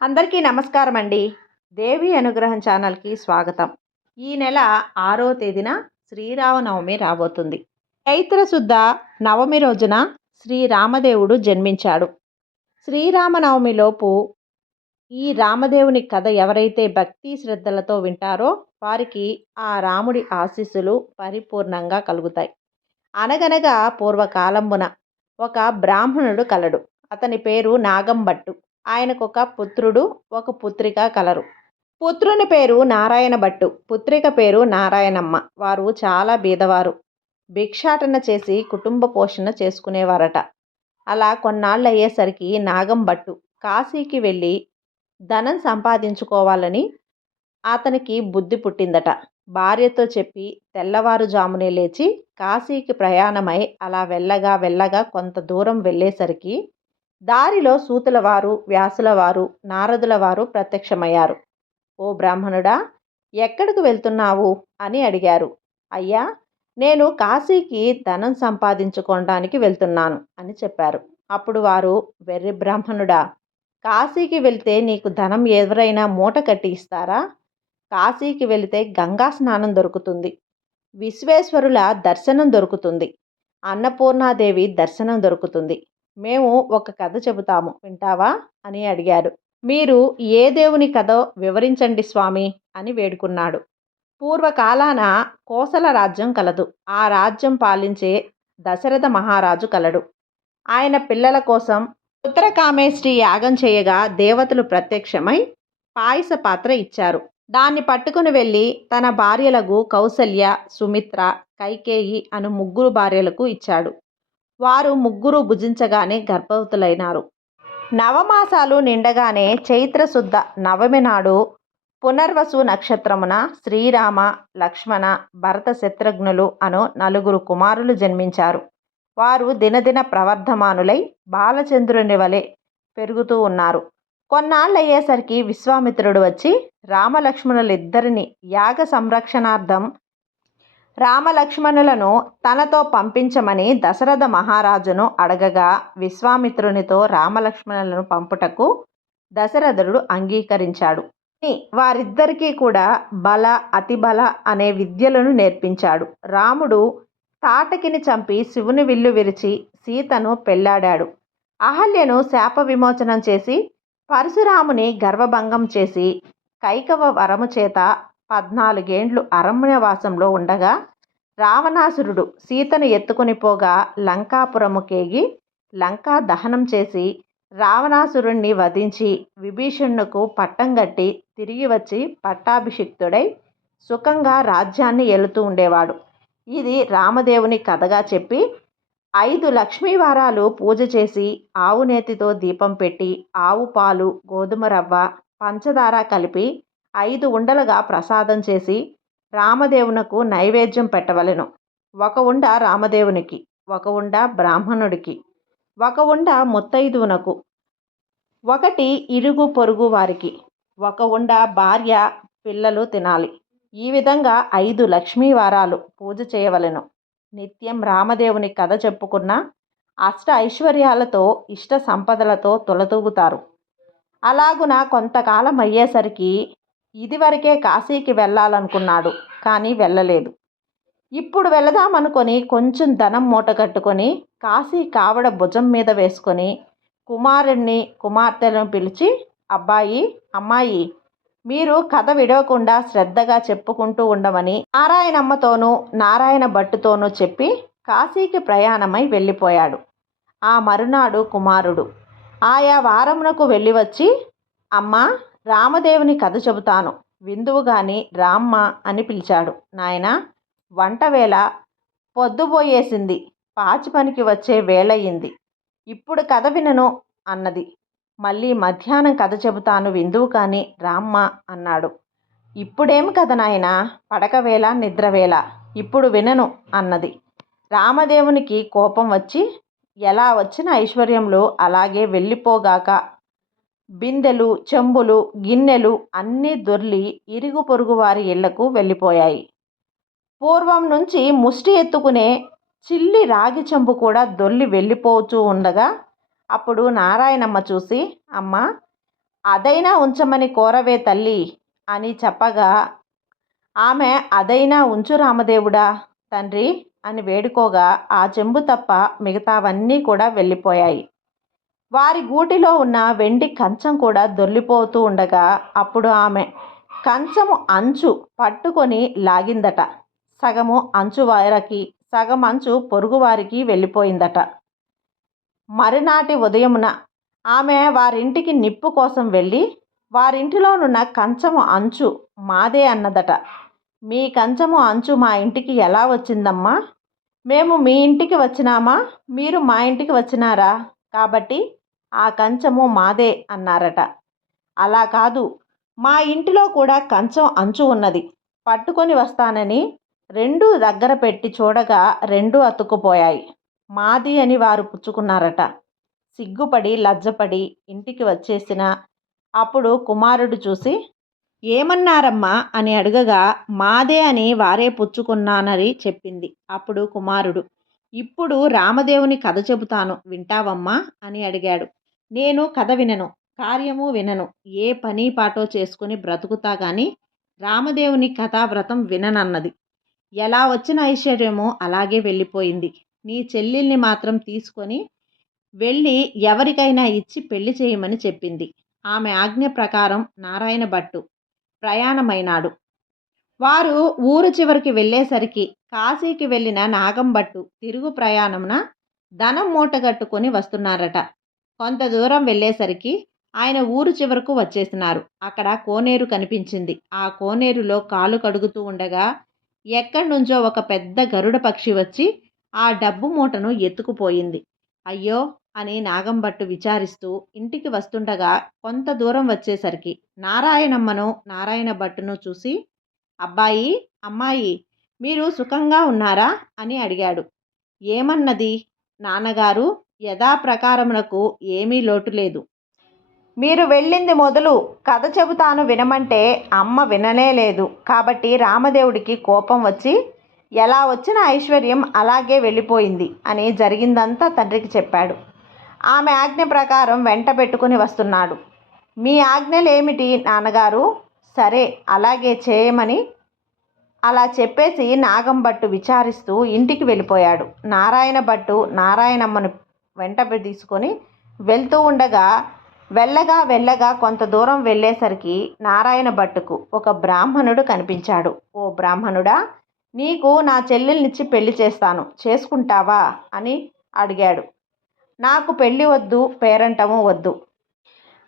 అందరికీ నమస్కారం అండి. దేవి అనుగ్రహం ఛానల్‌కి స్వాగతం. ఈ నెల 6వ తేదీన శ్రీరామనవమి రాబోతుంది. చైత్ర శుద్ధ నవమి రోజున శ్రీరామదేవుడు జన్మించాడు. శ్రీరామనవమిలోపు ఈ రామదేవుని కథ ఎవరైతే భక్తి శ్రద్ధలతో వింటారో వారికి ఆ రాముడి ఆశీస్సులు పరిపూర్ణంగా కలుగుతాయి. అనగనగా పూర్వకాలంబున ఒక బ్రాహ్మణుడు కలడు. అతని పేరు నాగంభట్టు. ఆయనకొక పుత్రుడు, ఒక పుత్రిక కలరు. పుత్రుని పేరు నారాయణ భట్టు, పుత్రిక పేరు నారాయణమ్మ. వారు చాలా బీదవారు. భిక్షాటన చేసి కుటుంబ పోషణ చేసుకునేవారట. అలా కొన్నాళ్ళయ్యేసరికి నాగంభట్టు కాశీకి వెళ్ళి ధనం సంపాదించుకోవాలని అతనికి బుద్ధి పుట్టిందట. భార్యతో చెప్పి తెల్లవారుజామునే లేచి కాశీకి ప్రయాణమై అలా వెళ్ళగా వెళ్ళగా కొంత దూరం వెళ్ళేసరికి దారిలో సూతులవారు, వ్యాసులవారు, నారదులవారు ప్రత్యక్షమయ్యారు. ఓ బ్రాహ్మణుడా, ఎక్కడికి వెళ్తున్నావు అని అడిగారు. అయ్యా, నేను కాశీకి ధనం సంపాదించుకోవడానికి వెళ్తున్నాను అని చెప్పారు. అప్పుడు వారు, వెర్రి బ్రాహ్మణుడా, కాశీకి వెళ్తే నీకు ధనం ఎవరైనా మూట కట్టి ఇస్తారా? కాశీకి వెళితే గంగా స్నానం దొరుకుతుంది, విశ్వేశ్వరుల దర్శనం దొరుకుతుంది, అన్నపూర్ణాదేవి దర్శనం దొరుకుతుంది. మేము ఒక కథ చెబుతాము, వింటావా అని అడిగారు. మీరు ఏ దేవుని కథో వివరించండి స్వామి అని వేడుకున్నాడు. పూర్వకాలాన కోసల రాజ్యం కలదు. ఆ రాజ్యం పాలించే దశరథ మహారాజు కలడు. ఆయన పిల్లల కోసం ఉత్తరకామేష్టి యాగం చేయగా దేవతలు ప్రత్యక్షమై పాయస పాత్ర ఇచ్చారు. దాన్ని పట్టుకుని వెళ్ళి తన భార్యలకు కౌసల్య, సుమిత్ర, కైకేయి అను ముగ్గురు భార్యలకు ఇచ్చాడు. వారు ముగ్గురు భుజించగానే గర్భవతులైనారు. నవమాసాలు నిండగానే చైత్రశుద్ధ నవమి నాడు పునర్వసు నక్షత్రమున శ్రీరామ, లక్ష్మణ, భరత శత్రుఘ్నులు అను నలుగురు కుమారులు జన్మించారు. వారు దినదిన ప్రవర్ధమానులై బాలచంద్రుని వలె పెరుగుతూ ఉన్నారు. కొన్నాళ్ళయ్యేసరికి విశ్వామిత్రుడు వచ్చి రామలక్ష్మణులిద్దరిని యాగ సంరక్షణార్థం రామలక్ష్మణులను తనతో పంపించమని దశరథ మహారాజును అడగగా విశ్వామిత్రునితో రామలక్ష్మణులను పంపుటకు దశరథుడు అంగీకరించాడు. వారిద్దరికీ కూడా బల, అతిబల అనే విద్యలను నేర్పించాడు. రాముడు తాటకిని చంపి శివుని విల్లు విరిచి సీతను పెళ్లాడాడు. అహల్యను శాప విమోచనం చేసి పరశురాముని గర్వభంగం చేసి కైకవ వరము చేత 14 ఏండ్లు అరణ్యవాసంలో ఉండగా రావణాసురుడు సీతను ఎత్తుకుని పోగా లంకాపురము కేగి లంకా దహనం చేసి రావణాసురుణ్ణి వధించి విభీషణుకు పట్టం కట్టి తిరిగి వచ్చి పట్టాభిషిక్తుడై సుఖంగా రాజ్యాన్ని ఏలుతూ ఉండేవాడు. ఇది రామదేవుని కథగా చెప్పి 5 లక్ష్మీవారాలు పూజ చేసి ఆవు నేతితో దీపం పెట్టి ఆవు పాలు, గోధుమ రవ్వ, పంచదార కలిపి 5 ఉండలుగా ప్రసాదం చేసి రామదేవునకు నైవేద్యం పెట్టవలెను. 1 ఉండ రామదేవునికి, 1 ఉండ బ్రాహ్మణుడికి, 1 ఉండ ముత్తైదువునకు, 1 ఇరుగు పొరుగు వారికి, 1 ఉండ భార్య పిల్లలు తినాలి. ఈ విధంగా 5 లక్ష్మీవారాలు పూజ చేయవలెను. నిత్యం రామదేవుని కథ చెప్పుకున్న అష్ట ఐశ్వర్యాలతో ఇష్ట సంపదలతో తొలతూగుతారు. అలాగున కొంతకాలం అయ్యేసరికి ఇదివరకే కాశీకి వెళ్ళాలనుకున్నాడు, కానీ వెళ్ళలేదు. ఇప్పుడు వెళదామనుకొని కొంచెం ధనం మూట కట్టుకొని కాశీ కావడ భుజం మీద వేసుకొని కుమారుణ్ణి, కుమార్తెలను పిలిచి, అబ్బాయి, అమ్మాయి, మీరు కథ విడవకుండా శ్రద్ధగా చెప్పుకుంటూ ఉండమని నారాయణమ్మతోనూ నారాయణ భట్టుతోనూ చెప్పి కాశీకి ప్రయాణమై వెళ్ళిపోయాడు. ఆ మరునాడు కుమారుడు ఆయా వారమునకు వెళ్ళి వచ్చి, అమ్మా, రామదేవుని కథ చెబుతాను, విందువు గాని రామ్మ అని పిలిచాడు. నాయనా, వంటవేళ పొద్దుపోయేసింది, పాచి పనికి వచ్చే వేళయింది, ఇప్పుడు కథ వినను అన్నది. మళ్ళీ మధ్యాహ్నం కథ చెబుతాను, విందువు కాని రామ్మ అన్నాడు. ఇప్పుడేం కథ నాయనా, పడకవేళ నిద్రవేళ, ఇప్పుడు వినను అన్నది. రామదేవునికి కోపం వచ్చి, ఎలా వచ్చిన ఐశ్వర్యంలో అలాగే వెళ్ళిపోగాక బిందెలు, చెంబులు, గిన్నెలు అన్నీ దొర్లి ఇరుగు పొరుగు వారి ఇళ్లకు వెళ్ళిపోయాయి. పూర్వం నుంచి ముష్టి ఎత్తుకునే చిల్లి రాగి చెంబు కూడా దొర్లి వెళ్ళిపోతూ ఉండగా అప్పుడు నారాయణమ్మ చూసి, అమ్మ, అదైనా ఉంచమని కోరవే తల్లి అని చెప్పగా ఆమె అదైనా ఉంచు రామదేవుడా తండ్రి అని వేడుకోగా ఆ చెంబు తప్ప మిగతావన్నీ కూడా వెళ్ళిపోయాయి. వారి గూటిలో ఉన్న వెండి కంచం కూడా దొర్లిపోతూ ఉండగా అప్పుడు ఆమె కంచము అంచు పట్టుకొని లాగిందట. సగము అంచు వారికి, సగం అంచు పొరుగువారికి వెళ్ళిపోయిందట. మరునాటి ఉదయమున ఆమె వారింటికి నిప్పు కోసం వెళ్ళి వారింటిలోనున్న కంచము అంచు మాదే అన్నదట. మీ కంచము అంచు మా ఇంటికి ఎలా వచ్చిందమ్మా? మేము మీ ఇంటికి వచ్చినామా, మీరు మా ఇంటికి వచ్చినారా? కాబట్టి ఆ కంచము మాదే అన్నారట. అలా కాదు, మా ఇంటిలో కూడా కంచం అంచు ఉన్నది, పట్టుకొని వస్తానని రెండూ దగ్గర పెట్టి చూడగా రెండూ అతుక్కుపోయాయి. మాది అని వారు పుచ్చుకున్నారట. సిగ్గుపడి లజ్జపడి ఇంటికి వచ్చేసిన అప్పుడు కుమారుడు చూసి ఏమన్నారమ్మా అని అడగగా మాదే అని వారే పుచ్చుకున్నానని చెప్పింది. అప్పుడు కుమారుడు ఇప్పుడు రామదేవుని కథ చెబుతాను వింటావమ్మా అని అడిగాడు. నేను కథ వినను, కార్యము వినను, ఏ పని పాటో చేసుకుని బ్రతుకుతా గాని రామదేవుని కథావ్రతం విననన్నది. ఎలా వచ్చిన ఐశ్వర్యమో అలాగే వెళ్ళిపోయింది. నీ చెల్లెల్ని మాత్రం తీసుకొని వెళ్ళి ఎవరికైనా ఇచ్చి పెళ్లి చేయమని చెప్పింది. ఆమె ఆజ్ఞ ప్రకారం నారాయణ భట్టు ప్రయాణమైనాడు. వారు ఊరు చివరికి వెళ్ళేసరికి కాశీకి వెళ్ళిన నాగంభట్టు తిరుగు ప్రయాణమున ధనం మూటగట్టుకొని వస్తున్నారట. కొంత దూరం వెళ్ళేసరికి ఆయన ఊరు చివరకు వచ్చేసినారు. అక్కడ కోనేరు కనిపించింది. ఆ కోనేరులో కాలు కడుగుతూ ఉండగా ఎక్కడి నుంచో ఒక పెద్ద గరుడ పక్షి వచ్చి ఆ డబ్బు మూటను ఎత్తుకుపోయింది. అయ్యో అని నాగంభట్టు విచారిస్తూ ఇంటికి వస్తుండగా కొంత దూరం వచ్చేసరికి నారాయణమ్మను నారాయణ భట్టును చూసి అబ్బాయి, అమ్మాయి, మీరు సుఖంగా ఉన్నారా అని అడిగాడు. ఏమన్నది? నాన్నగారు, యథాప్రకారమునకు ఏమీ లోటు లేదు. మీరు వెళ్ళింది మొదలు కథ చెబుతాను వినమంటే అమ్మ విననే లేదు. కాబట్టి రామదేవుడికి కోపం వచ్చి ఎలా వచ్చిన ఐశ్వర్యం అలాగే వెళ్ళిపోయింది అని జరిగిందంతా తండ్రికి చెప్పాడు. ఆమె ఆజ్ఞ ప్రకారం వెంట పెట్టుకుని వస్తున్నాడు. మీ ఆజ్ఞలేమిటి నాన్నగారు? సరే అలాగే చేయమని అలా చెప్పేసి నాగంభట్టు విచారిస్తూ ఇంటికి వెళ్ళిపోయాడు. నారాయణ భట్టు నారాయణమ్మను వెంట తీసుకొని వెళ్తూ ఉండగా వెళ్ళగా కొంత దూరం వెళ్ళేసరికి నారాయణ భట్టుకు ఒక బ్రాహ్మణుడు కనిపించాడు. ఓ బ్రాహ్మణుడా, నీకు నా చెల్లెల్నిచ్చి పెళ్లి చేస్తాను, చేసుకుంటావా అని అడిగాడు. నాకు పెళ్ళి వద్దు, పేరంటము వద్దు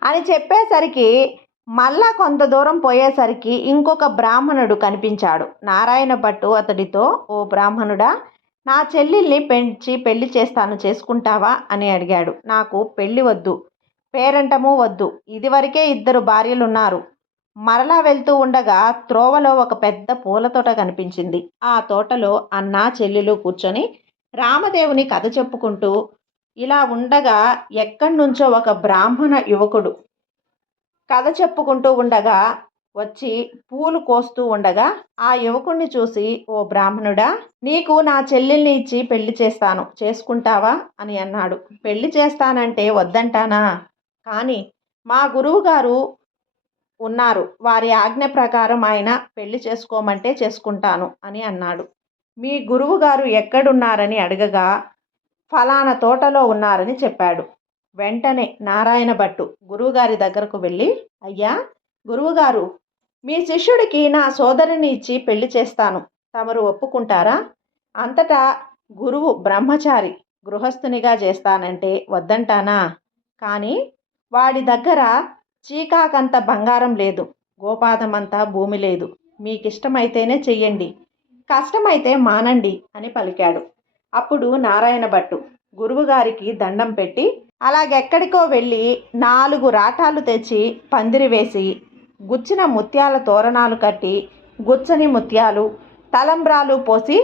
అని చెప్పేసరికి మళ్ళా కొంత దూరం పోయేసరికి ఇంకొక బ్రాహ్మణుడు కనిపించాడు. నారాయణ భట్టు అతడితో ఓ బ్రాహ్మణుడా, నా చెల్లెల్ని పెంచి పెళ్లి చేస్తాను, చేసుకుంటావా అని అడిగాడు. నాకు పెళ్ళి వద్దు, పేరంటము వద్దు, ఇదివరకే 2 భార్యలున్నారు. మరలా వెళ్తూ ఉండగా త్రోవలో ఒక పెద్ద పూల తోట కనిపించింది. ఆ తోటలో అన్న చెల్లెలు కూర్చొని రామదేవుని కథ చెప్పుకుంటూ ఇలా ఉండగా ఎక్కడి నుంచో ఒక బ్రాహ్మణ యువకుడు కథ చెప్పుకుంటూ ఉండగా వచ్చి పూలు కోస్తూ ఉండగా ఆ యువకుడిని చూసి ఓ బ్రాహ్మణుడా, నీకు నా చెల్లెల్ని ఇచ్చి పెళ్లి చేస్తాను, చేసుకుంటావా అని అన్నాడు. పెళ్లి చేస్తానంటే వద్దంటానా? కానీ మా గురువు గారు ఉన్నారు, వారి ఆజ్ఞ ప్రకారం ఆయన పెళ్లి చేసుకోమంటే చేసుకుంటాను అని అన్నాడు. మీ గురువు గారు ఎక్కడున్నారని అడగగా ఫలానా తోటలో ఉన్నారని చెప్పాడు. వెంటనే నారాయణ భట్టు గురువుగారి దగ్గరకు వెళ్ళి, అయ్యా గురువుగారు, మీ శిష్యుడికి నా సోదరిని ఇచ్చి పెళ్లి చేస్తాను, తమరు ఒప్పుకుంటారా? అంతటా గురువు బ్రహ్మచారి గృహస్థునిగా చేస్తానంటే వద్దంటానా? కానీ వాడి దగ్గర చీకాకంత బంగారం లేదు, గోపాదమంతా భూమి లేదు, మీకిష్టమైతేనే చెయ్యండి, కష్టమైతే మానండి అని పలికాడు. అప్పుడు నారాయణ భట్టు గురువుగారికి దండం పెట్టి అలాగెక్కడికో వెళ్ళి 4 రాటాలు తెచ్చి పందిరి వేసి గుచ్చిన ముత్యాల తోరణాలు కట్టి గుచ్చని ముత్యాలు తలంబ్రాలు పోసి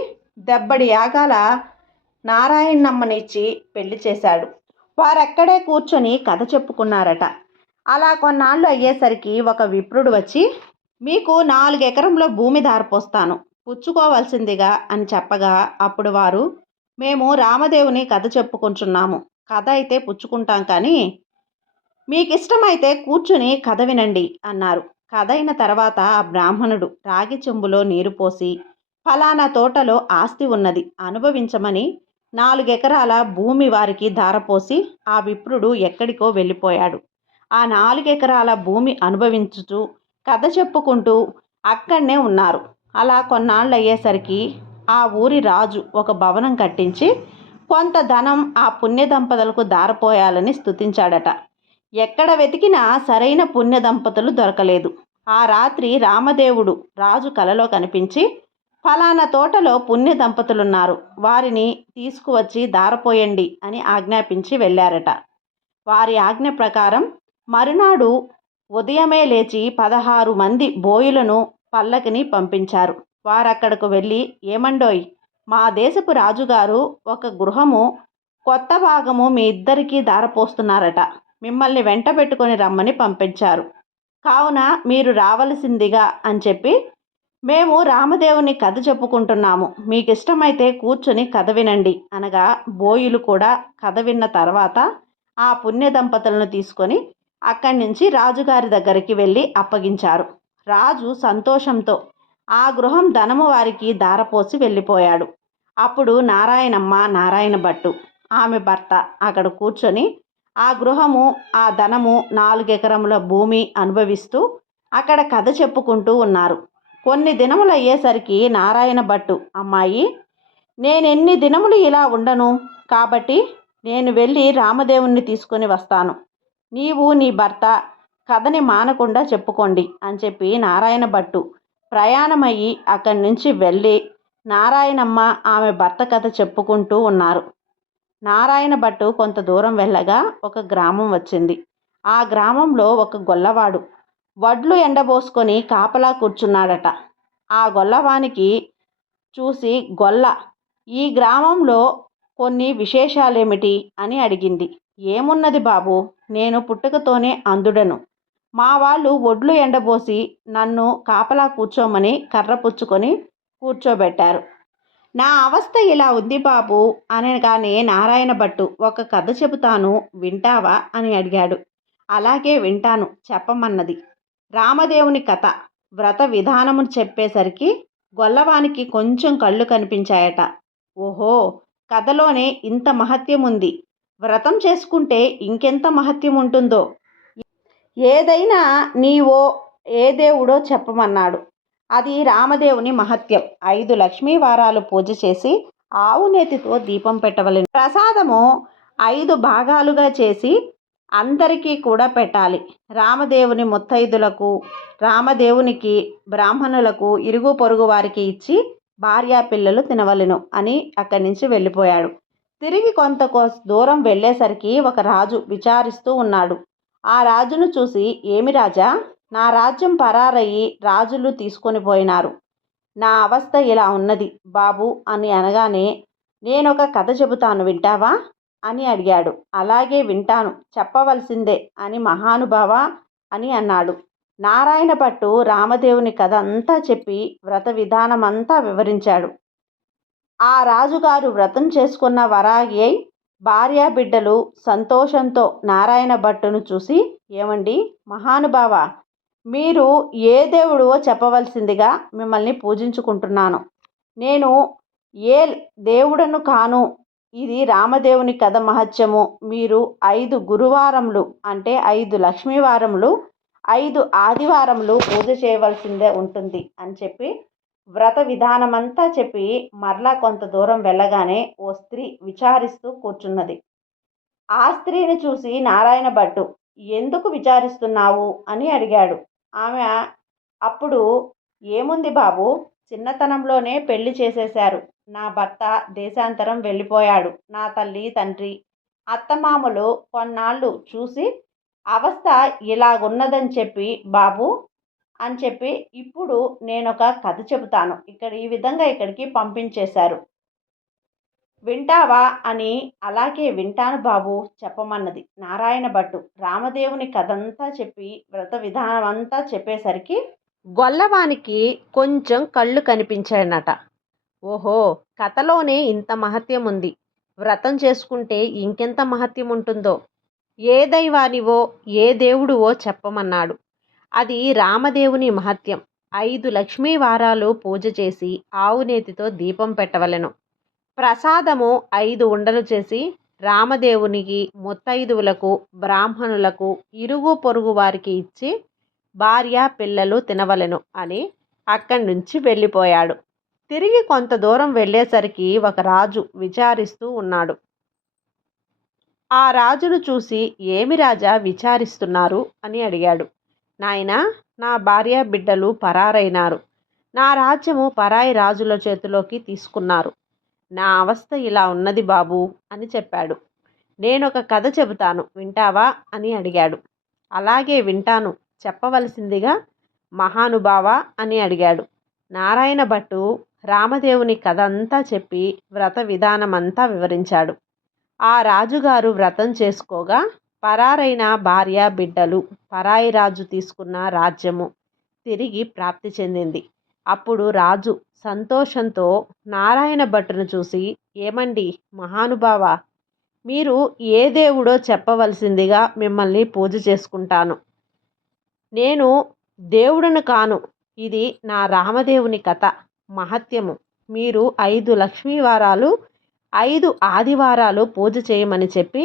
దెబ్బడి యాగాల నారాయణమ్మనిచ్చి పెళ్లి చేశాడు. వారక్కడే కూర్చొని కథ చెప్పుకున్నారట. అలా కొన్నాళ్ళు అయ్యేసరికి ఒక విప్రుడు వచ్చి మీకు 4 ఎకరంలో భూమి దారిపోస్తాను, పుచ్చుకోవాల్సిందిగా అని చెప్పగా అప్పుడు వారు మేము రామదేవుని కథ చెప్పుకుంటున్నాము, కథ అయితే పుచ్చుకుంటాం కానీ మీకిష్టమైతే కూర్చుని కథ వినండి అన్నారు. కథ అయిన తర్వాత ఆ బ్రాహ్మణుడు రాగి చెంబులో నీరు పోసి, ఫలానా తోటలో ఆస్తి ఉన్నది, అనుభవించమని 4 ఎకరాల భూమి వారికి ధారపోసి ఆ విప్రుడు ఎక్కడికో వెళ్ళిపోయాడు. ఆ 4 ఎకరాల భూమి అనుభవించుతూ కథ చెప్పుకుంటూ అక్కడనే ఉన్నారు. అలా కొన్నాళ్ళు అయ్యేసరికి ఆ ఊరి రాజు ఒక భవనం కట్టించి కొంత ధనం ఆ పుణ్య దంపతులకు ధారపోయాలని స్తుతించాడట. ఎక్కడ వెతికినా సరైన పుణ్య దంపతులు దొరకలేదు. ఆ రాత్రి రామదేవుడు రాజు కలలో కనిపించి, ఫలానా తోటలో పుణ్య దంపతులున్నారు, వారిని తీసుకువచ్చి ధారపోయండి అని ఆజ్ఞాపించి వెళ్ళారట. వారి ఆజ్ఞ ప్రకారం మరునాడు ఉదయమే లేచి 16 మంది బోయులను పల్లకిని పంపించారు. వారక్కడకు వెళ్ళి, ఏమండోయ్, మా దేశపు రాజుగారు ఒక గృహము కొత్త భాగము మీ ఇద్దరికీ ధారపోస్తున్నారట, మిమ్మల్ని వెంట పెట్టుకొని రమ్మని పంపించారు, కావున మీరు రావలసిందిగా అని చెప్పి మేము రామదేవుని కథ చెప్పుకుంటున్నాము, మీకు ఇష్టమైతే కూర్చొని కథ వినండి అనగా బోయులు కూడా కథ విన్న తర్వాత ఆ పుణ్య దంపతులను తీసుకొని అక్కడి నుంచి రాజుగారి దగ్గరికి వెళ్ళి అప్పగించారు. రాజు సంతోషంతో ఆ గృహం ధనము వారికి ధారపోసి వెళ్ళిపోయాడు. అప్పుడు నారాయణమ్మ, నారాయణ భట్టు ఆమె భర్త అక్కడ కూర్చొని ఆ గృహము, ఆ ధనము, 4 ఎకరముల భూమి అనుభవిస్తూ అక్కడ కథ చెప్పుకుంటూ ఉన్నారు. కొన్ని దినములు అయ్యేసరికి నారాయణ భట్టు, అమ్మాయి, నేనెన్ని దినములు ఇలా ఉండను, కాబట్టి నేను వెళ్ళి రామదేవుణ్ణి తీసుకొని వస్తాను, నీవు నీ భర్త కథని మానకుండా చెప్పుకోండి అని చెప్పి నారాయణ భట్టు ప్రయాణమయ్యి అక్కడి నుంచి వెళ్ళి నారాయణమ్మ ఆమె భర్త కథ చెప్పుకుంటూ ఉన్నారు. నారాయణ భట్టు కొంత దూరం వెళ్ళగా ఒక గ్రామం వచ్చింది. ఆ గ్రామంలో ఒక గొల్లవాడు వడ్లు ఎండబోసుకొని కాపలా కూర్చున్నాడట. ఆ గొల్లవానికి చూసి గొల్ల, ఈ గ్రామంలో కొన్ని విశేషాలేమిటి అని అడిగింది. ఏమున్నది బాబు, నేను పుట్టుకతోనే అంధుడను, మా వాళ్ళు వడ్లు ఎండబోసి నన్ను కాపలా కూర్చోమని కర్ర పుచ్చుకొని కూర్చోబెట్టారు, నా అవస్థ ఇలా ఉంది బాబు అనగానే నారాయణ భట్టు ఒక కథ చెబుతాను, వింటావా అని అడిగాడు. అలాగే వింటాను, చెప్పమన్నది. రామదేవుని కథ వ్రత విధానమును చెప్పేసరికి గొల్లవానికి కొంచెం కళ్ళు కనిపించాయట. ఓహో, కథలోనే ఇంత మహత్యం ఉంది, వ్రతం చేసుకుంటే ఇంకెంత మహత్యం ఉంటుందో, ఏదైనా నీవో ఏ దేవుడో చెప్పమన్నాడు. అది రామదేవుని మహత్యం. 5 లక్ష్మీ వారాలు పూజ చేసి ఆవు నేతితో దీపం పెట్టవలెను. ప్రసాదము 5 భాగాలుగా చేసి అందరికీ కూడా పెట్టాలి. రామదేవుని ముత్తైదులకు, రామదేవునికి, బ్రాహ్మణులకు, ఇరుగు పొరుగు వారికి ఇచ్చి భార్యా పిల్లలు తినవలెను అని అక్కడి నుంచి వెళ్ళిపోయాడు. తిరిగి కొంత దూరం వెళ్ళేసరికి ఒక రాజు విచారిస్తూ ఉన్నాడు. ఆ రాజును చూసి, ఏమి రాజా, నా రాజ్యం పరారయ్యి రాజులు తీసుకొని పోయినారు, నా అవస్థ ఇలా ఉన్నది బాబు అని అనగానే, నేనొక కథ చెబుతాను, వింటావా అని అడిగాడు. అలాగే వింటాను, చెప్పవలసిందే అని మహానుభావ అని అన్నాడు. నారాయణ భట్టు రామదేవుని కథ అంతా చెప్పి వ్రత విధానం అంతా వివరించాడు. ఆ రాజుగారు వ్రతం చేసుకున్న వరాగి అయి భార్యా బిడ్డలు సంతోషంతో నారాయణ భట్టును చూసి, ఏమండి మహానుభావ, మీరు ఏ దేవుడో చెప్పవలసిందిగా మిమ్మల్ని పూజించుకుంటున్నాను, నేను ఏ దేవుడను కాను, ఇది రామదేవుని కథ మహత్యము, మీరు 5 గురువారములు అంటే 5 లక్ష్మీవారములు, 5 ఆదివారములు పూజ చేయవలసిందే ఉంటుంది అని చెప్పి వ్రత విధానమంతా చెప్పి మరలా కొంత దూరం వెళ్ళగానే ఓ స్త్రీ విచారిస్తూ కూర్చున్నది. ఆ స్త్రీని చూసి నారాయణ భట్టు, ఎందుకు విచారిస్తున్నావు అని అడిగాడు. ఆమె అప్పుడు, ఏముంది బాబు, చిన్నతనంలోనే పెళ్లి చేసేశారు, నా భర్త దేశాంతరం వెళ్ళిపోయాడు, నా తల్లి తండ్రి అత్తమామలు కొన్నాళ్ళు చూసి అవస్థ ఇలాగున్నదని చెప్పి బాబు అని చెప్పి ఇప్పుడు నేనొక కథ చెబుతాను, ఇక్కడ ఈ విధంగా ఇక్కడికి పంపించేశారు, వింటావా అని. అలాగే వింటాను బాబు, చెప్పమన్నది. నారాయణ భట్టు రామదేవుని కథంతా చెప్పి వ్రత విధానం అంతా చెప్పేసరికి గొల్లవానికి కొంచెం కళ్ళు కనిపించాయనట. ఓహో, కథలోనే ఇంత మహత్యం ఉంది, వ్రతం చేసుకుంటే ఇంకెంత మహత్యం ఉంటుందో, ఏ దైవానివో ఏ దేవుడువో చెప్పమన్నాడు. అది రామదేవుని మహత్యం. 5 లక్ష్మీ వారాలు పూజ చేసి ఆవునేతితో దీపం పెట్టవలెను. ప్రసాదము 5 ఉండలు చేసి రామదేవునికి, ముత్తైదువులకు, బ్రాహ్మణులకు, ఇరుగు పొరుగు వారికి ఇచ్చి భార్య పిల్లలు తినవలెను అని అక్కడి నుంచి వెళ్ళిపోయాడు. తిరిగి కొంత దూరం వెళ్ళేసరికి ఒక రాజు విచారిస్తూ ఉన్నాడు. ఆ రాజును చూసి, ఏమి రాజా విచారిస్తున్నారు అని అడిగాడు. నాయనా, నా భార్య బిడ్డలు పరారైనారు. నా రాజ్యము పరాయి రాజుల చేతిలోకి తీసుకున్నారు. నా అవస్థ ఇలా ఉన్నది బాబు అని చెప్పాడు. నేనొక కథ చెబుతాను, వింటావా అని అడిగాడు. అలాగే వింటాను, చెప్పవలసిందిగా మహానుభావా అని అడిగాడు. నారాయణ భట్టు రామదేవుని కథ అంతా చెప్పి వ్రత విధానమంతా వివరించాడు. ఆ రాజుగారు వ్రతం చేసుకోగా పరారైన భార్య బిడ్డలు, పరాయి రాజు తీసుకున్న రాజ్యము తిరిగి ప్రాప్తి చెందింది. అప్పుడు రాజు సంతోషంతో నారాయణ భట్టును చూసి, ఏమండి మహానుభావ, మీరు ఏ దేవుడో చెప్పవలసిందిగా మిమ్మల్ని పూజ చేసుకుంటాను. నేను దేవుడను కాను, ఇది నా రామదేవుని కథ మహత్యము. మీరు 5 లక్ష్మీ వారాలు 5 ఆదివారాలు పూజ చేయమని చెప్పి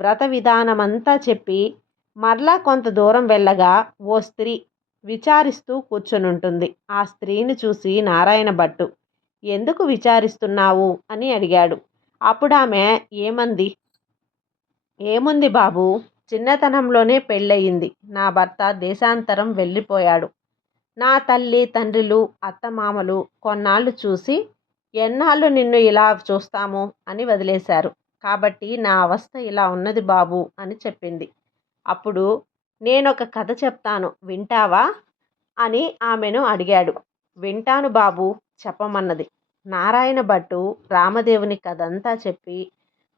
వ్రత విధానమంతా చెప్పి మరలా కొంత దూరం వెళ్ళగా ఓ స్త్రీ విచారిస్తూ కూర్చొనుంటుంది. ఆ స్త్రీని చూసి నారాయణ భట్టు, ఎందుకు విచారిస్తున్నావు అని అడిగాడు. అప్పుడు ఆమె ఏమంది, ఏముంది బాబు, చిన్నతనంలోనే పెళ్ళయింది. నా భర్త దేశాంతరం వెళ్ళిపోయాడు. నా తల్లి తండ్రులు అత్తమామలు కొన్నాళ్ళు చూసి, ఎన్నాళ్ళు నిన్ను ఇలా చూస్తాము అని వదిలేశారు. కాబట్టి నా అవస్థ ఇలా ఉన్నది బాబు అని చెప్పింది. అప్పుడు నేనొక కథ చెప్తాను, వింటావా అని ఆమెను అడిగాడు. వింటాను బాబు, చెప్పమన్నది. నారాయణ భట్టు రామదేవుని కథంతా చెప్పి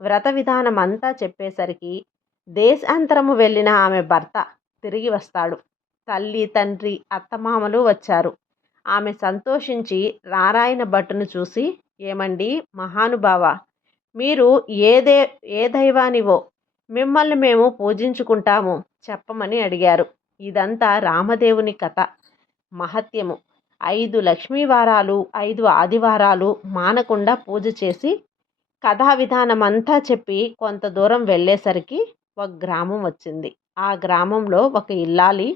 వ్రత విధానం అంతా చెప్పేసరికి దేశాంతరము వెళ్ళిన ఆమె భర్త తిరిగి వస్తాడు. తల్లి తండ్రి అత్తమామలు వచ్చారు. ఆమె సంతోషించి నారాయణ భట్టును చూసి, ఏమండి మహానుభావ, మీరు ఏ దైవానివో మిమ్మల్ని మేము పూజించుకుంటాము చెప్పమని అడిగారు. ఇదంతా రామదేవుని కథ మహత్యము. 5 లక్ష్మీ వారాలు 5 ఆదివారాలు మానకుండా పూజ చేసి కథా విధానమంతా చెప్పి కొంత దూరం వెళ్ళేసరికి ఒక గ్రామం వచ్చింది. ఆ గ్రామంలో ఒక ఇల్లాలి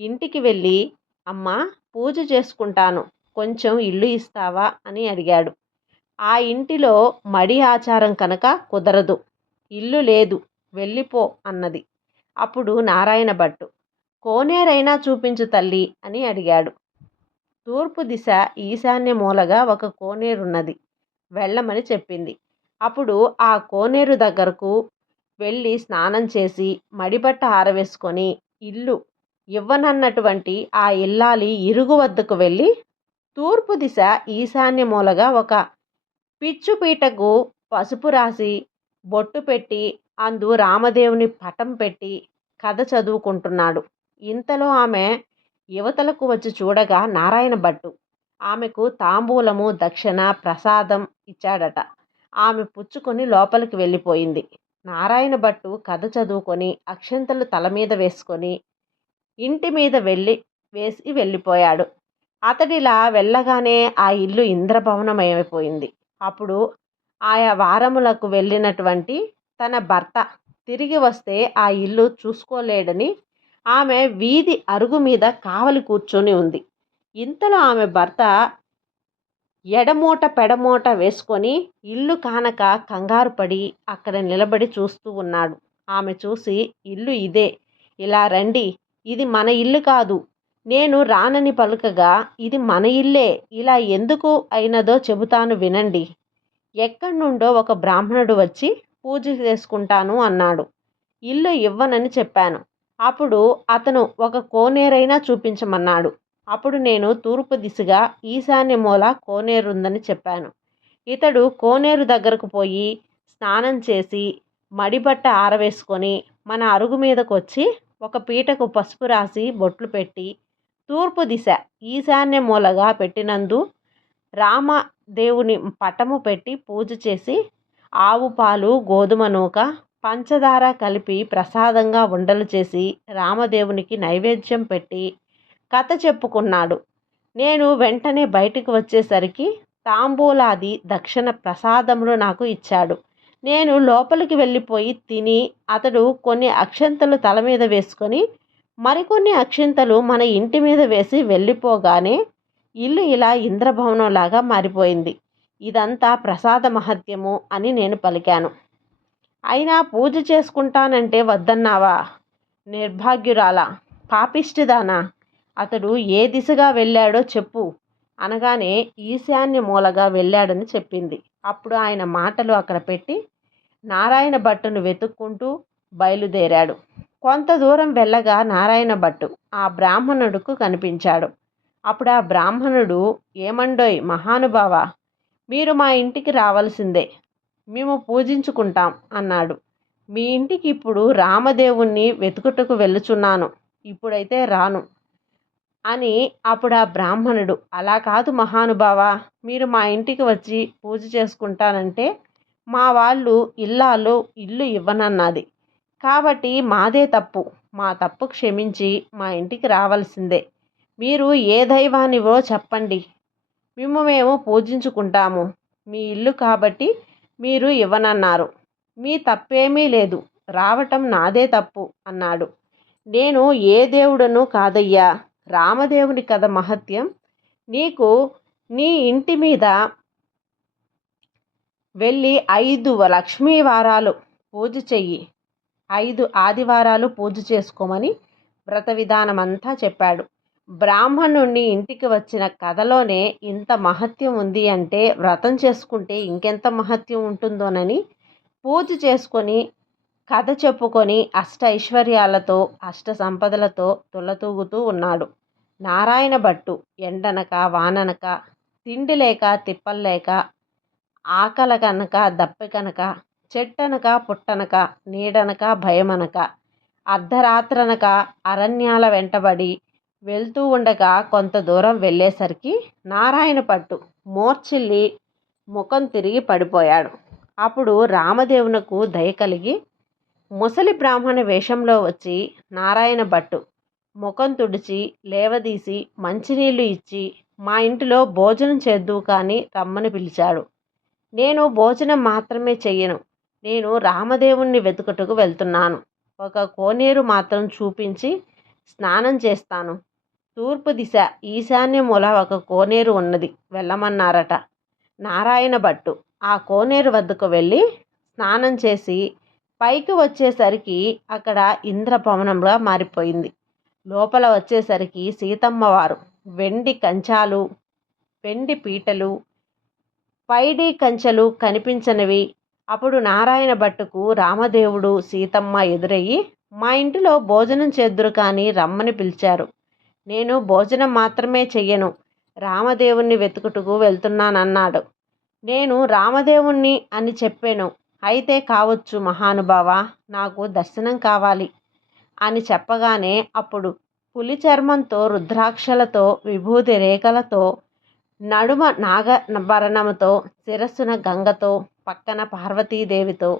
ఇంటికి వెళ్ళి, అమ్మా పూజ చేసుకుంటాను, కొంచెం ఇల్లు ఇస్తావా అని అడిగాడు. ఆ ఇంటిలో మడి ఆచారం కనుక కుదరదు, ఇల్లు లేదు, వెళ్ళిపో అన్నది. అప్పుడు నారాయణ భట్టు, కోనేరైనా చూపించు తల్లి అని అడిగాడు. తూర్పు దిశ ఈశాన్య మూలగా ఒక కోనేరున్నది, వెళ్ళమని చెప్పింది. అప్పుడు ఆ కోనేరు దగ్గరకు వెళ్ళి స్నానం చేసి మడిబట్ట ఆరవేసుకొని ఇల్లు ఇవ్వనన్నటువంటి ఆ ఇల్లాలి ఇరుగు వద్దకు వెళ్ళి తూర్పు దిశ ఈశాన్య మూలగా ఒక పిచ్చుపీటకు పసుపు రాసి బొట్టు పెట్టి అందు రామదేవుని పటం పెట్టి కథ చదువుకుంటున్నాడు. ఇంతలో ఆమె యువతలకు వచ్చి చూడగా నారాయణ భట్టు ఆమెకు తాంబూలము దక్షిణ ప్రసాదం ఇచ్చాడట. ఆమె పుచ్చుకొని లోపలికి వెళ్ళిపోయింది. నారాయణ భట్టు కథ చదువుకొని అక్షంతలు తల మీద వేసుకొని ఇంటి మీద వేసి వెళ్ళిపోయాడు. అతడిలా వెళ్ళగానే ఆ ఇల్లు ఇంద్రభవనమైపోయింది. అప్పుడు ఆయా వారములకు వెళ్ళినటువంటి తన భర్త తిరిగి వస్తే ఆ ఇల్లు చూసుకోలేడని ఆమె వీధి అరుగు మీద కావలి కూర్చొని ఉంది. ఇంతలో ఆమె భర్త ఎడమూట పెడమూట వేసుకొని ఇల్లు కానక కంగారు పడి అక్కడ నిలబడి చూస్తూ ఉన్నాడు. ఆమె చూసి, ఇల్లు ఇదే, ఇలా రండి, ఇది మన ఇల్లు కాదు. నేను రానని పలుకగా, ఇది మన ఇల్లే, ఇలా ఎందుకు అయినదో చెబుతాను వినండి. ఎక్కడి నుండో ఒక బ్రాహ్మణుడు వచ్చి పూజ చేసుకుంటాను అన్నాడు. ఇల్లు ఇవ్వనని చెప్పాను. అప్పుడు అతను ఒక కోనేరైనా చూపించమన్నాడు. అప్పుడు నేను తూర్పు దిశగా ఈశాన్య మూల కోనేరుందని చెప్పాను. ఇతడు కోనేరు దగ్గరకు పోయి స్నానం చేసి మడిబట్ట ఆరవేసుకొని మన అరుగు మీదకు వచ్చి ఒక పీటకు పసుపు రాసి బొట్లు పెట్టి తూర్పు దిశ ఈశాన్య మూలగా పెట్టినందు రామదేవుని పటము పెట్టి పూజ చేసి ఆవు పాలు గోధుమ నూక పంచదార కలిపి ప్రసాదంగా ఉండలు చేసి రామదేవునికి నైవేద్యం పెట్టి కథ చెప్పుకున్నాడు. నేను వెంటనే బయటికి వచ్చేసరికి తాంబూలాది దక్షిణ ప్రసాదములు నాకు ఇచ్చాడు. నేను లోపలికి వెళ్ళిపోయి తిని అతడు కొన్ని అక్షింతలు తల మీద వేసుకొని మరికొన్ని అక్షింతలు మన ఇంటి మీద వేసి వెళ్ళిపోగానే ఇల్లు ఇలా ఇంద్రభవనంలాగా మారిపోయింది. ఇదంతా ప్రసాద మహత్యము అని నేను పలికాను. అయినా పూజ చేసుకుంటానంటే వద్దన్నావా? నిర్భాగ్యురాలా, పాపిష్టిదానా, అతడు ఏ దిశగా వెళ్ళాడో చెప్పు అనగానే ఈశాన్య మూలగా వెళ్ళాడని చెప్పింది. అప్పుడు ఆయన మాటలు అక్కడ పెట్టి నారాయణ భట్టును వెతుక్కుంటూ బయలుదేరాడు. కొంత దూరం వెళ్ళగా నారాయణ భట్టు ఆ బ్రాహ్మణుడుకు కనిపించాడు. అప్పుడు ఆ బ్రాహ్మణుడు, ఏమండోయ్ మహానుభావ, మీరు మా ఇంటికి రావాల్సిందే, మేము పూజించుకుంటాం అన్నాడు. మీ ఇంటికి ఇప్పుడు రామదేవుణ్ణి వెతుకుటకు వెళ్ళుచున్నాను, ఇప్పుడైతే రాను అని. అప్పుడు ఆ బ్రాహ్మణుడు, అలా కాదు మహానుభావ, మీరు మా ఇంటికి వచ్చి పూజ చేసుకుంటానంటే మా వాళ్ళు ఇల్లాలు ఇల్లు ఇవ్వనన్నది, కాబట్టి మాదే తప్పు, మా తప్పు క్షమించి మా ఇంటికి రావాల్సిందే. మీరు ఏ దైవానివో చెప్పండి, మేము పూజించుకుంటాము. మీ ఇల్లు కాబట్టి మీరు ఇవ్వనన్నారు, మీ తప్పేమీ లేదు, రావటం నాదే తప్పు అన్నాడు. నేను ఏ దేవుడను కాదయ్యా, రామదేవుని కథ మహత్యం. నీకు నీ ఇంటి మీద వెళ్ళి 5 లక్ష్మీ వారాలు పూజ చెయ్యి, 5 ఆదివారాలు పూజ చేసుకోమని వ్రత విధానం అంతా చెప్పాడు. బ్రాహ్మణుణ్ణి ఇంటికి వచ్చిన కథలోనే ఇంత మహత్యం ఉంది అంటే వ్రతం చేసుకుంటే ఇంకెంత మహత్యం ఉంటుందోనని పూజ చేసుకొని కథ చెప్పుకొని అష్ట ఐశ్వర్యాలతో అష్ట సంపదలతో తులతూగుతూ ఉన్నాడు. నారాయణ భట్టు ఎండనక వాననక, తిండి లేక తిప్పల్లేక, ఆకలకనక దప్పికనక, చెట్టనక పుట్టనక, నీడనక భయమనక, అర్ధరాత్రనక అరణ్యాల వెంటబడి వెళ్తూ ఉండగా కొంత దూరం వెళ్ళేసరికి నారాయణ భట్టు మోర్చిల్లి ముఖం తిరిగి పడిపోయాడు. అప్పుడు రామదేవునకు దయ కలిగి ముసలి బ్రాహ్మణ వేషంలో వచ్చి నారాయణ భట్టు ముఖం తుడిచి లేవదీసి మంచినీళ్లు ఇచ్చి మా ఇంటిలో భోజనం చేద్దువు కానీ రమ్మని పిలిచాడు. నేను భోజనం మాత్రమే చెయ్యను, నేను రామదేవుణ్ణి వెతుకుటకు వెళ్తున్నాను. ఒక కోనేరు మాత్రం చూపించి స్నానం చేస్తాను. తూర్పు దిశ ఈశాన్య మూల ఒక కోనేరు ఉన్నది, వెళ్ళమన్నారట. నారాయణ భట్టు ఆ కోనేరు వద్దకు వెళ్ళి స్నానం చేసి పైకి వచ్చేసరికి అక్కడ ఇంద్రభవనంగా మారిపోయింది. లోపల వచ్చేసరికి సీతమ్మవారు వెండి కంచాలు, వెండి పీటలు, పైడి కంచెలు కనిపించనివి. అప్పుడు నారాయణ భట్టుకు రామదేవుడు సీతమ్మ ఎదురయ్యి మా ఇంటిలో భోజనం చేద్దురు కానీ రమ్మని పిలిచారు. నేను భోజనం మాత్రమే చెయ్యను, రామదేవుణ్ణి వెతుకుటకు వెళ్తున్నానన్నాడు. నేను రామదేవుణ్ణి అని చెప్పాను. అయితే కావచ్చు మహానుభావ, నాకు దర్శనం కావాలి అని చెప్పగానే అప్పుడు పులి చర్మంతో, రుద్రాక్షలతో, విభూతి రేఖలతో, నడుమ నాగభరణముతో, శిరస్సున గంగతో, పక్కన పార్వతీదేవితో,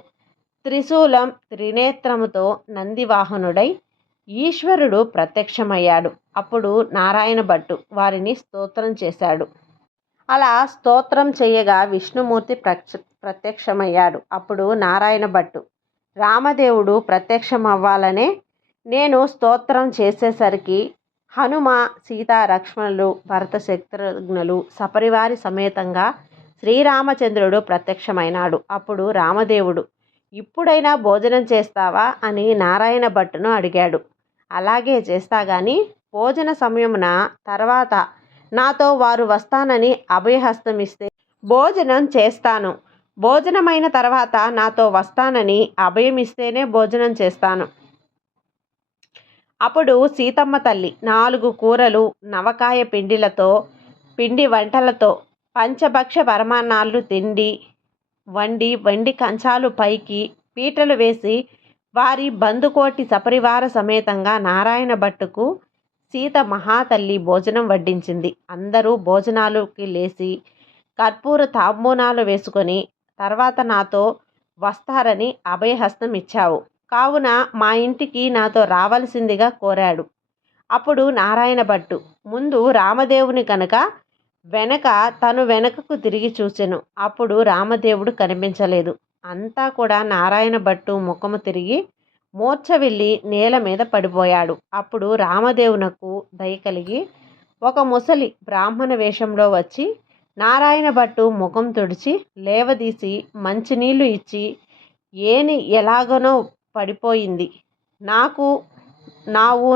త్రిశూలం త్రినేత్రముతో నందివాహనుడై ఈశ్వరుడు ప్రత్యక్షమయ్యాడు. అప్పుడు నారాయణ భట్టు వారిని స్తోత్రం చేశాడు. అలా స్తోత్రం చేయగా విష్ణుమూర్తి ప్రత్యక్షమయ్యాడు. అప్పుడు నారాయణ భట్టు, రామదేవుడు ప్రత్యక్షమవ్వాలనే నేను స్తోత్రం చేసేసరికి హనుమ, సీతా లక్ష్మణులు, భరత శత్రుఘ్నులు సపరివారి సమేతంగా శ్రీరామచంద్రుడు ప్రత్యక్షమైనాడు. అప్పుడు రామదేవుడు, ఇప్పుడైనా భోజనం చేస్తావా అని నారాయణ భట్టును అడిగాడు. అలాగే చేస్తా గాని భోజన సమయమున తర్వాత నాతో వారు వస్తానని అభయహస్తమిస్తే భోజనం చేస్తాను, భోజనమైన తర్వాత నాతో వస్తానని అభయమిస్తేనే భోజనం చేస్తాను. అప్పుడు సీతమ్మ తల్లి 4 కూరలు, నవకాయ పిండి వంటలతో పంచభక్ష పరమాన్నాళ్ళు వండి వెండి కంచాలు పైకి పీటలు వేసి వారి బంధుకోటి సపరివార సమేతంగా నారాయణ భట్టుకు సీత మహాతల్లి భోజనం వడ్డించింది. అందరూ భోజనాలుకి లేచి కర్పూర తాంబూనాలు వేసుకొని తర్వాత నాతో వస్తారని అభయహస్తం ఇచ్చావు. కావున మా ఇంటికి నాతో రావలసిందిగా కోరాడు. అప్పుడు నారాయణ భట్టు ముందు రామదేవుని కనుక తను వెనకకు తిరిగి చూసెను. అప్పుడు రామదేవుడు కనిపించలేదు. అంతా కూడా నారాయణ భట్టు ముఖము తిరిగి మూర్ఛ వెళ్ళి నేల మీద పడిపోయాడు. అప్పుడు రామదేవునకు దయ కలిగి ఒక ముసలి బ్రాహ్మణ వేషంలో వచ్చి నారాయణ భట్టు ముఖం తుడిచి లేవదీసి మంచినీళ్లు ఇచ్చి, ఏని ఎలాగనో పడిపోయింది,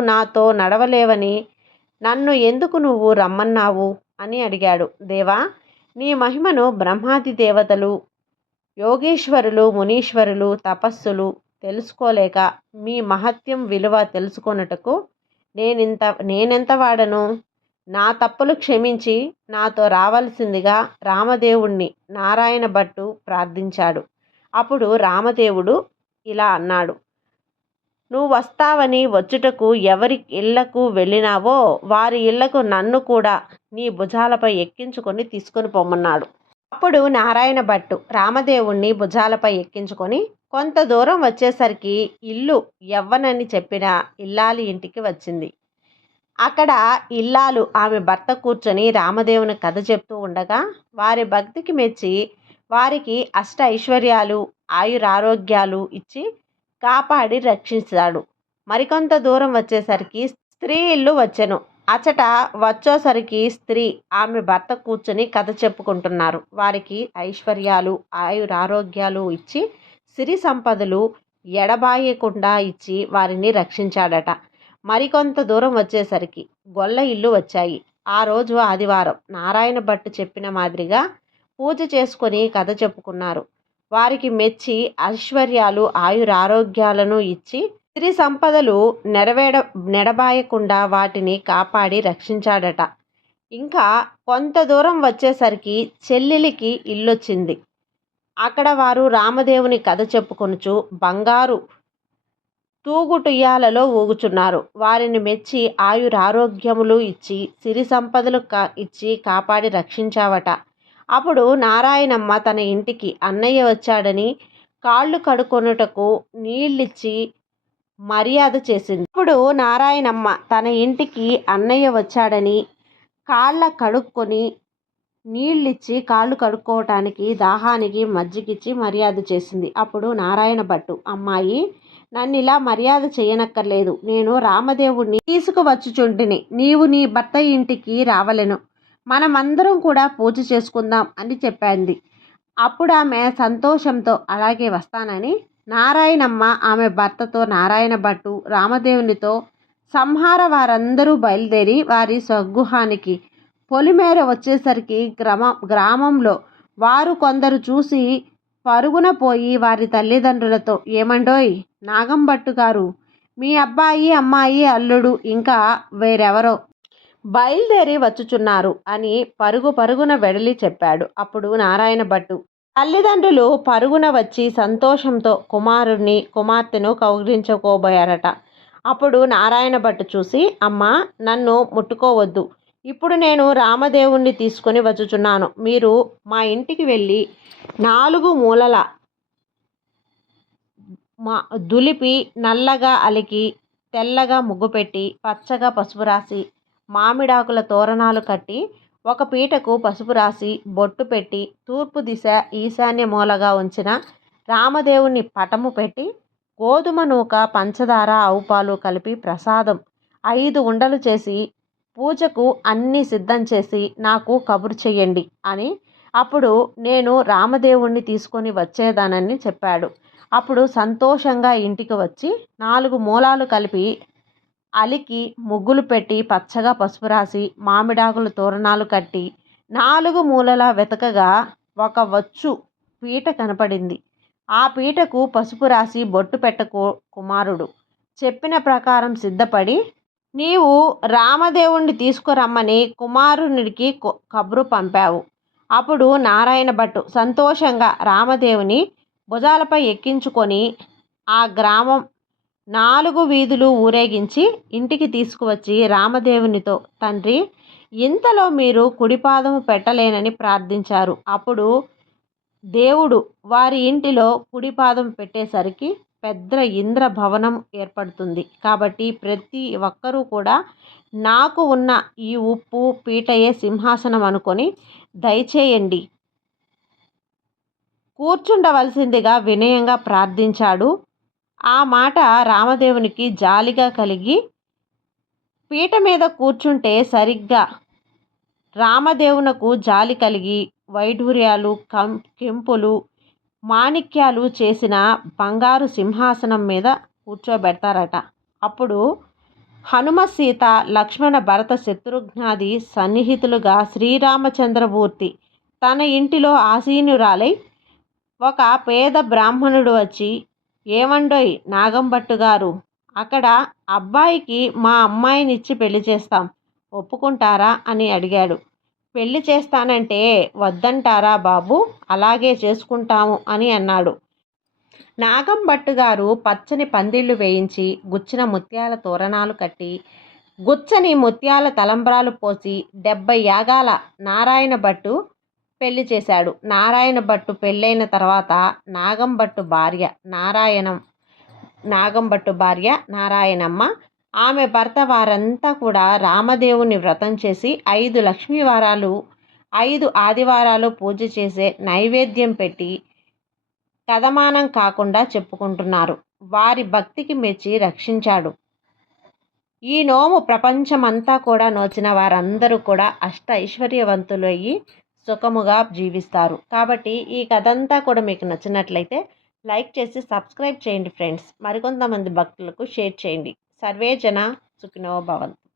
నాతో నడవలేవని నన్ను ఎందుకు నువ్వు రమ్మన్నావు అని అడిగాడు. దేవా, నీ మహిమను బ్రహ్మాది దేవతలు, యోగీశ్వరులు, మునీశ్వరులు, తపస్సులు తెలుసుకోలేక మీ మహత్యం విలువ తెలుసుకొనుటకు నేనెంత వాడను? నా తప్పులు క్షమించి నాతో రావలసిందిగా రామదేవుణ్ణి నారాయణ భట్టు ప్రార్థించాడు. అప్పుడు రామదేవుడు ఇలా అన్నాడు. నువ్వు వస్తావని వచ్చుటకు ఎవరి ఇళ్లకు వెళ్ళినావో వారి ఇళ్లకు నన్ను కూడా నీ భుజాలపై ఎక్కించుకొని తీసుకొని పొమ్మన్నాడు. అప్పుడు నారాయణ భట్టు రామదేవుణ్ణి భుజాలపై ఎక్కించుకొని కొంత దూరం వచ్చేసరికి ఇల్లు ఎవ్వనని చెప్పిన ఇల్లాలి ఇంటికి వచ్చింది. అక్కడ ఇల్లాలు ఆమె భర్త కూర్చొని రామదేవుని కథ చెప్తూ ఉండగా వారి భక్తికి మెచ్చి వారికి అష్ట ఐశ్వర్యాలు, ఆయురారోగ్యాలు ఇచ్చి కాపాడి రక్షించాడు. మరికొంత దూరం వచ్చేసరికి స్త్రీ ఇల్లు వచ్చెను. అచట వచ్చేసరికి స్త్రీ ఆమె భర్త కూర్చొని కథ చెప్పుకుంటున్నారు. వారికి ఐశ్వర్యాలు, ఆయురారోగ్యాలు ఇచ్చి సిరి సంపదలు ఎడబాయకుండా ఇచ్చి వారిని రక్షించాడట. మరికొంత దూరం వచ్చేసరికి గొల్ల ఇల్లు వచ్చాయి. ఆ రోజు ఆదివారం. నారాయణ భట్టు చెప్పిన మాదిరిగా పూజ చేసుకొని కథ చెప్పుకున్నారు. వారికి మెచ్చి ఐశ్వర్యాలు, ఆయురారోగ్యాలను ఇచ్చి సిరి సంపదలు నెడబాయకుండా వాటిని కాపాడి రక్షించాడట. ఇంకా కొంత దూరం వచ్చేసరికి చెల్లెలికి ఇల్లొచ్చింది. అక్కడ వారు రామదేవుని కథ చెప్పుకొనుచు బంగారు తూగుటుయ్యాలలో ఊగుచున్నారు. వారిని మెచ్చి ఆయురారోగ్యములు ఇచ్చి సిరి సంపదలు ఇచ్చి కాపాడి రక్షించావట. అప్పుడు నారాయణమ్మ తన ఇంటికి అన్నయ్య వచ్చాడని కాళ్ళు కడుకొనుటకు నీళ్ళిచ్చి మర్యాద చేసింది. అప్పుడు నారాయణమ్మ తన ఇంటికి అన్నయ్య వచ్చాడని కాళ్ళ కడుక్కొని నీళ్ళిచ్చి కాళ్ళు కడుక్కోవటానికి దాహానికి మజ్జిగిచ్చి మర్యాద చేసింది. అప్పుడు నారాయణ భట్టు, అమ్మాయి, నన్నిలా మర్యాద చేయనక్కర్లేదు. నేను రామదేవుణ్ణి తీసుకువచ్చుచుంటిని. నీవు నీ భర్త ఇంటికి రావలెను. మనమందరం కూడా పూజ చేసుకుందాం అని చెప్పింది. అప్పుడు ఆమె సంతోషంతో అలాగే వస్తానని నారాయణమ్మ ఆమె భర్తతో నారాయణ భట్టు రామదేవునితో సంహార వారందరూ బయలుదేరి వారి స్వగృహానికి పొలిమేర వచ్చేసరికి గ్రామంలో వారు కొందరు చూసి పరుగున పోయి వారి తల్లిదండ్రులతో, ఏమండోయ్ నాగంభట్టు గారు, మీ అబ్బాయి, అమ్మాయి, అల్లుడు ఇంకా వేరెవరో బయలుదేరి వచ్చుచున్నారు అని పరుగున వెడలి చెప్పాడు. అప్పుడు నారాయణ భట్టు తల్లిదండ్రులు పరుగున వచ్చి సంతోషంతో కుమార్తెను కౌగిలించుకోబోయారట. అప్పుడు నారాయణ భట్టు చూసి, అమ్మా, నన్ను ముట్టుకోవద్దు. ఇప్పుడు నేను రామదేవుణ్ణి తీసుకొని వచ్చుచున్నాను. మీరు మా ఇంటికి వెళ్ళి 4 మూలల దులిపి నల్లగా అలికి తెల్లగా ముగ్గు పెట్టి పచ్చగా పసుపు రాసి మామిడాకుల తోరణాలు కట్టి ఒక పీటకు పసుపు రాసి బొట్టు పెట్టి తూర్పు దిశ ఈశాన్య మూలగా ఉంచిన రామదేవుని పటము పెట్టి గోధుమ నూక, పంచదార, ఆవు పాలు కలిపి ప్రసాదం 5 ఉండలు చేసి పూజకు అన్నీ సిద్ధం చేసి నాకు కబురు చెయ్యండి అని అప్పుడు నేను రామదేవుణ్ణి తీసుకొని వచ్చేదానని చెప్పాడు. అప్పుడు సంతోషంగా ఇంటికి వచ్చి 4 మూలాలు కలిపి అలికి ముగ్గులు పెట్టి పచ్చగా పసుపు రాసి మామిడాకుల తోరణాలు కట్టి 4 మూలలా వెతకగా ఒక వచ్చు పీట కనపడింది. ఆ పీటకు పసుపు రాసి బొట్టు కుమారుడు చెప్పిన ప్రకారం సిద్ధపడి నీవు రామదేవుణ్ణి తీసుకురమ్మని కుమారునికి కబురు పంపావు. అప్పుడు నారాయణ భట్టు సంతోషంగా రామదేవుని భుజాలపై ఎక్కించుకొని ఆ గ్రామం 4 వీధులు ఊరేగించి ఇంటికి తీసుకువచ్చి రామదేవునితో, తండ్రి, ఇంతలో మీరు కుడిపాదము పెట్టలేనని ప్రార్థించారు. అప్పుడు దేవుడు వారి ఇంటిలో కుడిపాదం పెట్టేసరికి పెద్ద ఇంద్ర భవనం ఏర్పడుతుంది. కాబట్టి ప్రతి ఒక్కరూ కూడా నాకు ఉన్న ఈ ఉప్పు పీటయే సింహాసనం అనుకొని దయచేయండి, కూర్చుండవలసిందిగా వినయంగా ప్రార్థించాడు. ఆ మాట రామదేవునికి జాలిగా కలిగి పీట మీద కూర్చుంటే సరిగ్గా రామదేవునకు జాలి కలిగి వైఢూర్యాలు కెంపులు మాణిక్యాలు చేసిన బంగారు సింహాసనం మీద కూర్చోబెడతారట. అప్పుడు హనుమ సీత లక్ష్మణ భరత శత్రుఘ్నాది సన్నిహితులుగా శ్రీరామచంద్రమూర్తి తన ఇంటిలో ఆసీనురాలై ఒక పేద బ్రాహ్మణుడు వచ్చి, ఏమండోయ్ నాగంభట్టు గారు, అక్కడ అబ్బాయికి మా అమ్మాయినిచ్చి పెళ్లి చేస్తాం, ఒప్పుకుంటారా అని అడిగాడు. పెళ్లి చేస్తానంటే వద్దంటారా బాబు, అలాగే చేసుకుంటాము అని అన్నాడు. నాగంభట్టు గారు పచ్చని పందిళ్ళు వేయించి గుచ్చిన ముత్యాల తోరణాలు కట్టి గుచ్చని ముత్యాల తలంబ్రాలు పోసి 70 యాగాల నారాయణ భట్టు పెళ్లి చేశాడు. నారాయణ భట్టు పెళ్ళైన తర్వాత నాగంభట్టు భార్య నారాయణమ్మ, ఆమె భర్త వారంతా కూడా రామదేవుని వ్రతం చేసి 5 లక్ష్మీ వారాలు 5 ఆదివారాలు పూజ చేసే నైవేద్యం పెట్టి కథమానం కాకుండా చెప్పుకుంటున్నారు. వారి భక్తికి మెచ్చి రక్షించాడు. ఈ నోము ప్రపంచమంతా కూడా నోచిన వారందరూ కూడా ఐశ్వర్యవంతులయ్యి సుఖముగా జీవిస్తారు. కాబట్టి ఈ కథ అంతా కూడా మీకు నచ్చినట్లయితే లైక్ చేసి సబ్స్క్రైబ్ చేయండి ఫ్రెండ్స్. మరికొంతమంది భక్తులకు షేర్ చేయండి. సర్వే జన సుఖినో భవంతు.